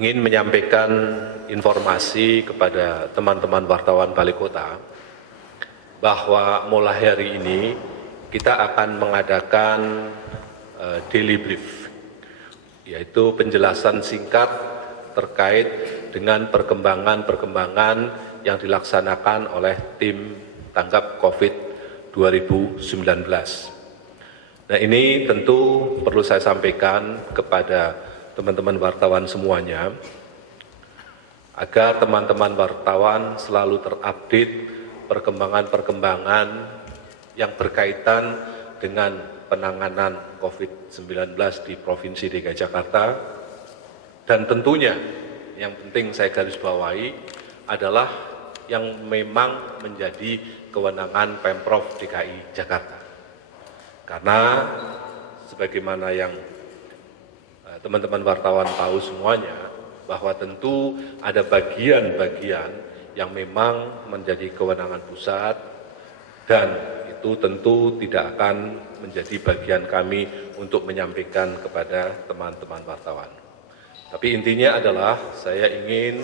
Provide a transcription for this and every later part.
ingin menyampaikan informasi kepada teman-teman wartawan Balai Kota bahwa mulai hari ini kita akan mengadakan daily brief, yaitu penjelasan singkat terkait dengan perkembangan-perkembangan yang dilaksanakan oleh tim tanggap COVID 2019. Nah, ini tentu perlu saya sampaikan kepada teman-teman wartawan semuanya, agar teman-teman wartawan selalu terupdate perkembangan-perkembangan yang berkaitan dengan penanganan COVID-19 di Provinsi DKI Jakarta. Dan tentunya yang penting saya garis bawahi adalah yang memang menjadi kewenangan Pemprov DKI Jakarta. Karena sebagaimana yang teman-teman wartawan tahu semuanya, bahwa tentu ada bagian-bagian yang memang menjadi kewenangan pusat, dan itu tentu tidak akan menjadi bagian kami untuk menyampaikan kepada teman-teman wartawan. Tapi intinya adalah saya ingin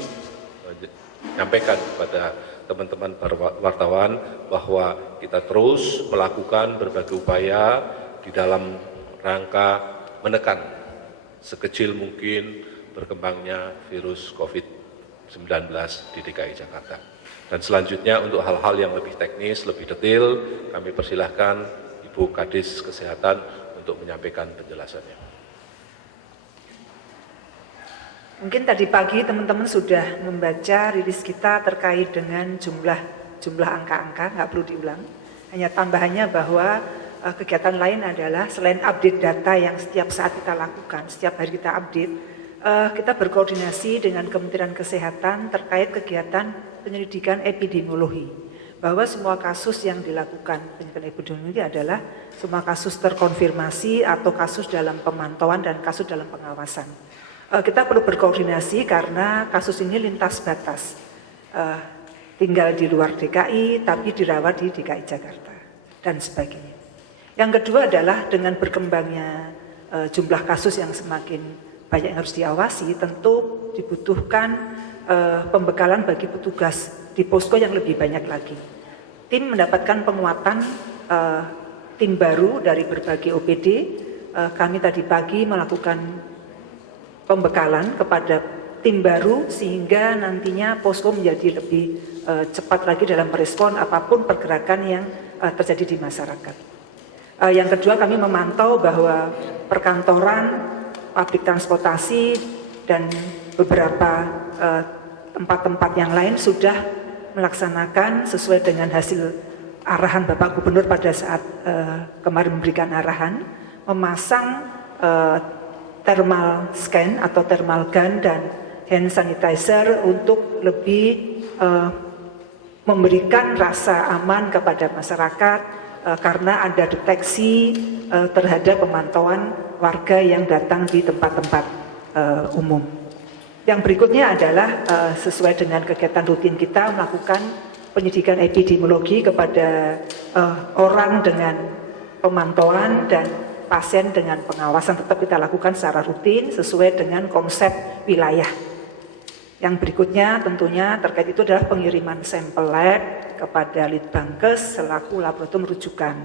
menyampaikan kepada teman-teman wartawan bahwa kita terus melakukan berbagai upaya di dalam rangka menekan sekecil mungkin berkembangnya virus COVID-19 di DKI Jakarta. Dan selanjutnya untuk hal-hal yang lebih teknis, lebih detail, kami persilahkan Ibu Kadis Kesehatan untuk menyampaikan penjelasannya. Mungkin tadi pagi teman-teman sudah membaca rilis kita terkait dengan jumlah angka-angka, nggak perlu diulang. Hanya tambahannya bahwa kegiatan lain adalah selain update data yang setiap saat kita lakukan, setiap hari kita update, kita berkoordinasi dengan Kementerian Kesehatan terkait kegiatan penyelidikan epidemiologi. Bahwa semua kasus yang dilakukan penyelidikan epidemiologi adalah semua kasus terkonfirmasi atau kasus dalam pemantauan dan kasus dalam pengawasan. Kita perlu berkoordinasi karena kasus ini lintas batas, tinggal di luar DKI tapi dirawat di DKI Jakarta dan sebagainya. Yang kedua adalah dengan berkembangnya jumlah kasus yang semakin banyak yang harus diawasi, tentu dibutuhkan pembekalan bagi petugas di posko yang lebih banyak lagi. Tim mendapatkan penguatan tim baru dari berbagai OPD. Kami tadi pagi melakukan pembekalan kepada tim baru sehingga nantinya posko menjadi lebih cepat lagi dalam merespon apapun pergerakan yang terjadi di masyarakat. Yang kedua, kami memantau bahwa perkantoran, publik transportasi dan beberapa tempat-tempat yang lain sudah melaksanakan sesuai dengan hasil arahan Bapak Gubernur pada saat kemarin memberikan arahan, memasang thermal scan atau thermal gun dan hand sanitizer untuk lebih memberikan rasa aman kepada masyarakat karena ada deteksi terhadap pemantauan warga yang datang di tempat-tempat umum. Yang berikutnya adalah sesuai dengan kegiatan rutin kita melakukan penyidikan epidemiologi kepada orang dengan pemantauan dan pasien dengan pengawasan tetap kita lakukan secara rutin sesuai dengan konsep wilayah. Yang berikutnya tentunya terkait itu adalah pengiriman sampel lab kepada Litbangkes selaku laboratorium rujukan.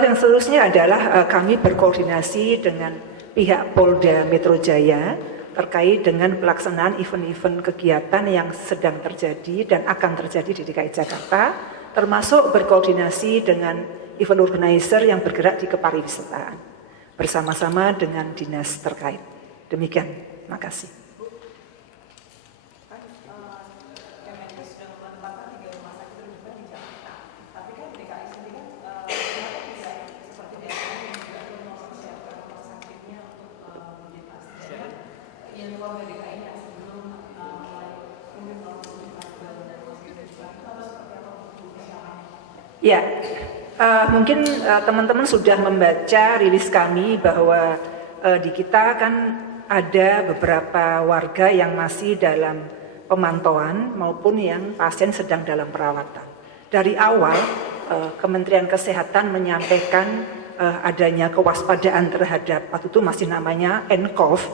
Yang seterusnya adalah kami berkoordinasi dengan pihak Polda Metro Jaya terkait dengan pelaksanaan event-event kegiatan yang sedang terjadi dan akan terjadi di DKI Jakarta, termasuk berkoordinasi dengan event organizer yang bergerak di kepariwisataan bersama-sama dengan dinas terkait. Demikian, terima kasih. Ya, mungkin teman-teman sudah membaca rilis kami bahwa di kita kan ada beberapa warga yang masih dalam pemantauan maupun yang pasien sedang dalam perawatan. Dari awal Kementerian Kesehatan menyampaikan adanya kewaspadaan terhadap waktu itu masih namanya nCoV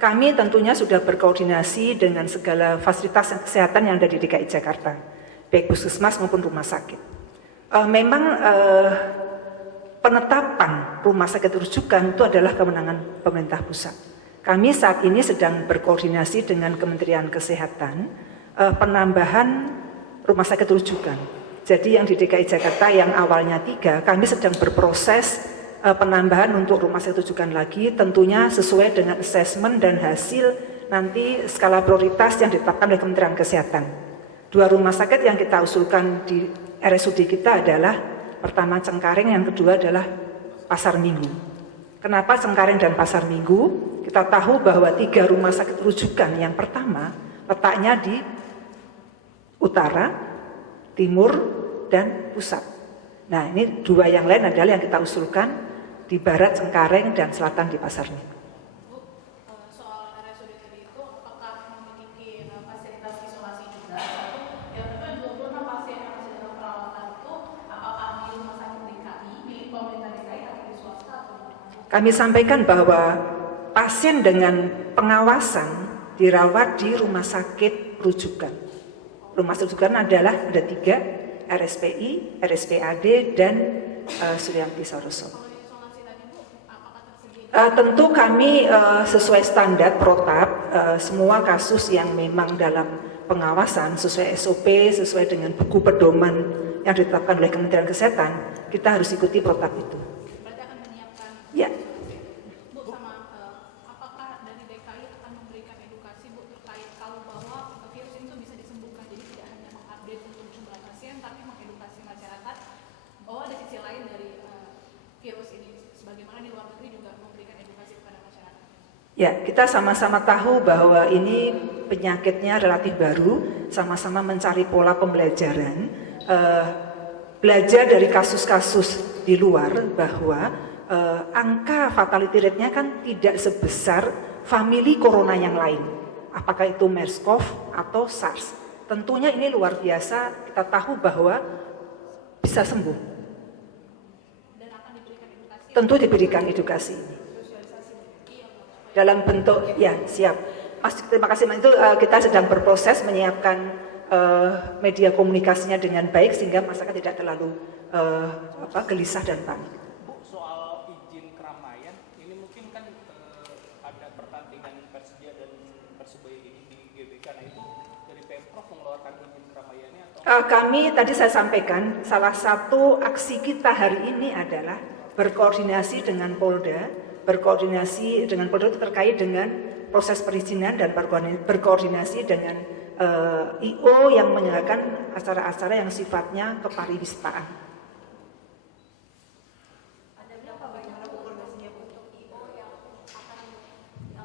kami tentunya sudah berkoordinasi dengan segala fasilitas kesehatan yang ada di DKI Jakarta, baik puskesmas maupun rumah sakit. Memang penetapan rumah sakit rujukan itu adalah kewenangan pemerintah pusat. Kami saat ini sedang berkoordinasi dengan Kementerian Kesehatan penambahan rumah sakit rujukan. Jadi yang di DKI Jakarta yang awalnya 3, kami sedang berproses penambahan untuk rumah sakit rujukan lagi, tentunya sesuai dengan asesmen dan hasil nanti skala prioritas yang ditetapkan oleh Kementerian Kesehatan. 2 rumah sakit yang kita usulkan di RSUD kita adalah pertama Cengkareng, yang kedua adalah Pasar Minggu. Kenapa Cengkareng dan Pasar Minggu? Kita tahu bahwa 3 rumah sakit rujukan yang pertama letaknya di utara, timur, dan pusat. Nah, ini 2 yang lain adalah yang kita usulkan di barat Cengkareng dan selatan di Pasar Minggu. Soal RSUD tadi itu, apakah memiliki fasilitas isolasi juga? Yang kedua, 26 pasien yang masih dalam perawatan itu, apakah di rumah sakit DKI, milik pemerintah DKI atau di swasta? Kami sampaikan bahwa pasien dengan pengawasan dirawat di rumah sakit rujukan. Rumah sakit rujukan adalah ada 3, RSPI, RSPAD, dan Sulianti Saroso. Tentu kami sesuai standar protap, semua kasus yang memang dalam pengawasan sesuai SOP, sesuai dengan buku pedoman yang ditetapkan oleh Kementerian Kesehatan, kita harus ikuti protap itu. Berarti akan menyiapkan. Ya. Bu, sama apakah dari DKI akan memberikan edukasi Bu terkait kalau bahwa virus itu bisa disembuhkan, jadi tidak hanya mengupdate untuk jumlah pasien, tapi mengedukasi masyarakat bahwa ada sisi lain dari virus ini, sebagaimana di luar negeri juga memberikan edukasi kepada masyarakat. Ya, kita sama-sama tahu bahwa ini penyakitnya relatif baru, sama-sama mencari pola pembelajaran, belajar dari kasus-kasus di luar bahwa angka fatality rate-nya kan tidak sebesar famili corona yang lain. Apakah itu MERS-CoV atau SARS. Tentunya ini luar biasa, kita tahu bahwa bisa sembuh. Dan akan diberikan edukasi. Tentu diberikan edukasi ini. Dalam bentuk, ya siap. Mas, terima kasih. Itu kita sedang berproses menyiapkan media komunikasinya dengan baik sehingga masyarakat tidak terlalu gelisah dan panik. Bu, soal izin keramaian, ini mungkin kan ada pertandingan Persija dan Persebaya ini di GBK, nah itu dari Pemprov mengeluarkan izin keramaiannya atau? Kami tadi saya sampaikan, salah satu aksi kita hari ini adalah berkoordinasi dengan Polda, berkoordinasi dengan Polda terkait dengan proses perizinan dan berkoordinasi dengan IO yang menyelenggarakan acara-acara yang sifatnya kepariwistaan. Ada berapa bagaimana koordinasinya untuk IO yang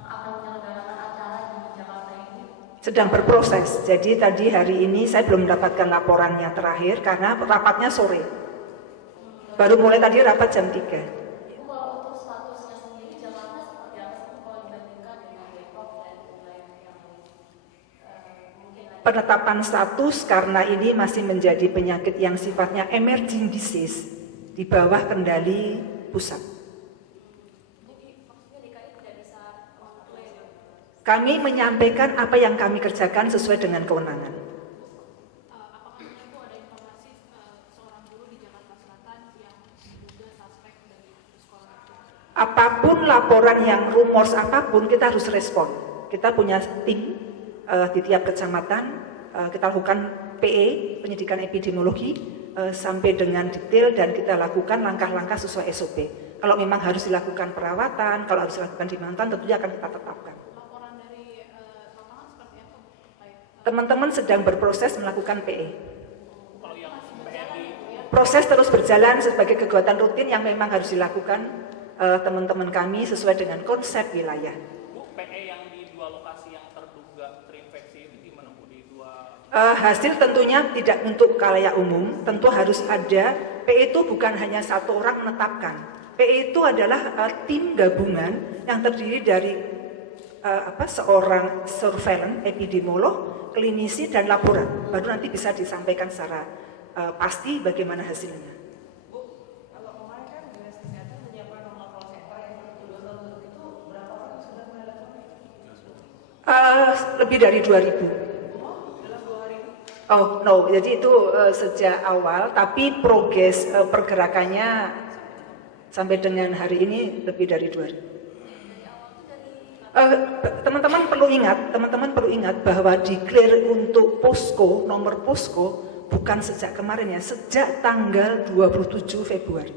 akan menyelenggarakan acara di Jakarta ini? Sedang berproses, jadi tadi hari ini saya belum mendapatkan laporannya terakhir karena rapatnya sore. Baru mulai tadi rapat jam 3. Penetapan status karena ini masih menjadi penyakit yang sifatnya emerging disease di bawah kendali pusat. Kami menyampaikan apa yang kami kerjakan sesuai dengan kewenangan. Apakah Ibu ada informasi seorang guru di Jakarta Selatan yang diduga suspek dari sekolah itu? Apapun laporan yang rumors apapun kita harus respon. Kita punya tim di tiap kecamatan, kita lakukan PE, penyidikan epidemiologi, sampai dengan detail dan kita lakukan langkah-langkah sesuai SOP. Kalau memang harus dilakukan perawatan, kalau harus dilakukan dimantau, tentunya akan kita tetapkan. Laporan dari lapangan seperti apa? Teman-teman sedang berproses melakukan PE. Proses terus berjalan sebagai kegiatan rutin yang memang harus dilakukan teman-teman kami sesuai dengan konsep wilayah. Bu, PE yang di 2 lokasi yang terduga terinfeksi ini gimana Bu di 2? Hasil tentunya tidak untuk khalayak umum, tentu harus ada. PE itu bukan hanya satu orang menetapkan. PE itu adalah tim gabungan yang terdiri dari seorang surveillance, epidemiolog, klinisi dan laboran. Baru nanti bisa disampaikan secara pasti bagaimana hasilnya. Bu, kalau kemarin kan Dinas Kesehatan menyiapkan nomor call center yang 12 itu berapa orang sudah mulai lakukan? Lebih dari 2.000. Oh no, jadi itu sejak awal, tapi progres pergerakannya sampai dengan hari ini lebih dari 2.000. Teman-teman perlu ingat bahwa declare untuk posko, nomor posko bukan sejak kemarin ya, sejak tanggal 27 Februari.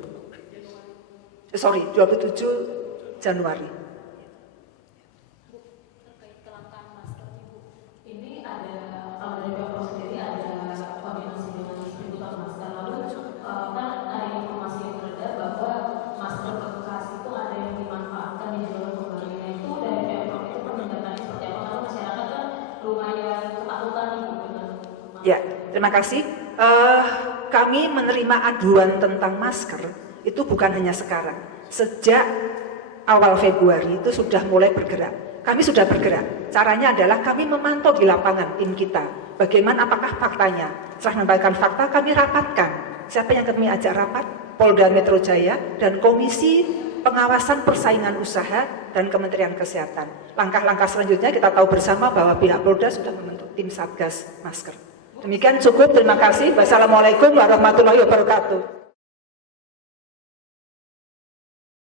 27 Januari. Terkait kelangkaan masker, Ibu, ini ada kalau dari Pemprov sendiri ada koordinasi dengan distributor masker. Lalu kan ada informasi yang beredar bahwa masker bekas itu ada yang dimanfaatkan dijual kembali. Nah itu dari Pemprov itu penindakannya seperti apa? Karena masyarakat kan lumayan ketakutan Ibu dengan Ya, terima kasih. Kami menerima aduan tentang masker itu bukan hanya sekarang. Sejak awal Februari itu sudah mulai bergerak. Kami sudah bergerak. Caranya adalah kami memantau di lapangan tim kita. Bagaimana, apakah faktanya? Setelah menambahkan fakta, kami rapatkan. Siapa yang kami ajak rapat? Polda Metro Jaya dan Komisi Pengawasan Persaingan Usaha dan Kementerian Kesehatan. Langkah-langkah selanjutnya kita tahu bersama bahwa pihak Polda sudah membentuk tim Satgas Masker. Demikian cukup, terima kasih. Wassalamualaikum warahmatullahi wabarakatuh.